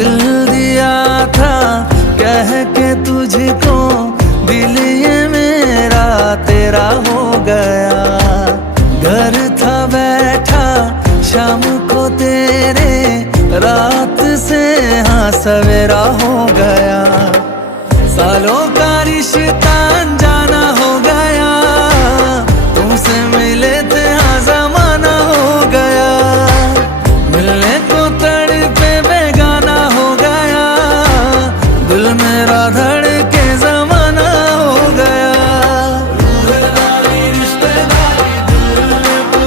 दिल दिया था कह के तुझको, दिल ये मेरा तेरा हो गया। घर था बैठा शाम को तेरे, रात से हाँ सवेरा हो गया।